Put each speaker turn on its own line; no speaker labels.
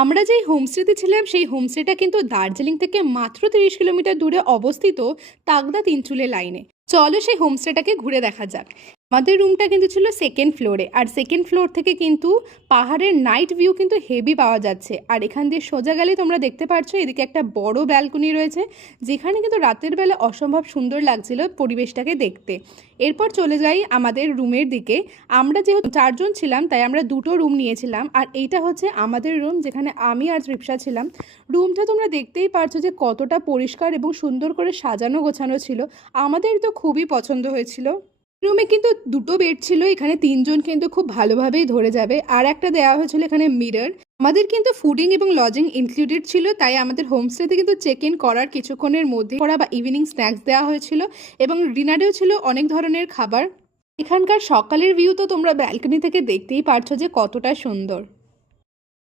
আমরা যেই হোমস্টেতে ছিলাম, সেই হোমস্টেটা কিন্তু দার্জিলিং থেকে মাত্র তিরিশ কিলোমিটার দূরে অবস্থিত তাগদা তিনচুলে লাইনে। চলো সেই হোমস্টেটাকে ঘুরে দেখা যাক। আমাদের রুমটা কিন্তু ছিল সেকেন্ড ফ্লোরে আর সেকেন্ড ফ্লোর থেকে কিন্তু পাহাড়ের নাইট ভিউ কিন্তু হেভি পাওয়া যাচ্ছে। আর এখান দিয়ে সোজা গেলে তোমরা দেখতে পাচ্ছ এদিকে একটা বড় ব্যালকনি রয়েছে, যেখানে কিন্তু রাতের বেলা অসম্ভব সুন্দর লাগছিল পরিবেশটাকে দেখতে। এরপর চলে যাই আমাদের রুমের দিকে। আমরা যেহেতু চারজন ছিলাম, তাই আমরা দুটো রুম নিয়েছিলাম। আর এইটা হচ্ছে আমাদের রুম যেখানে আমি আর তৃপ্সা ছিলাম। রুমটা তোমরা দেখতেই পারছ যে কতটা পরিষ্কার এবং সুন্দর করে সাজানো গোছানো ছিল। আমাদের তো খুবই পছন্দ হয়েছিল। রুমে কিন্তু দুটো বেড ছিল, এখানে তিনজন কিন্তু খুব ভালোভাবেই ধরে যাবে। আর একটা দেওয়া হয়েছিল এখানে মিরর আমাদের কিন্তু ফুডিং এবং লজিং ইনক্লুডেড ছিল, তাই আমাদের হোমস্টেতে কিন্তু চেক ইন করার কিছুক্ষণের মধ্যে করা বা ইভিনিং স্ন্যাক্স দেওয়া হয়েছিল এবং ডিনারেও ছিল অনেক ধরনের খাবার। এখানকার সকালের ভিউ তো তোমরা ব্যালকনি থেকে দেখতেই পারছ যে কতটা সুন্দর।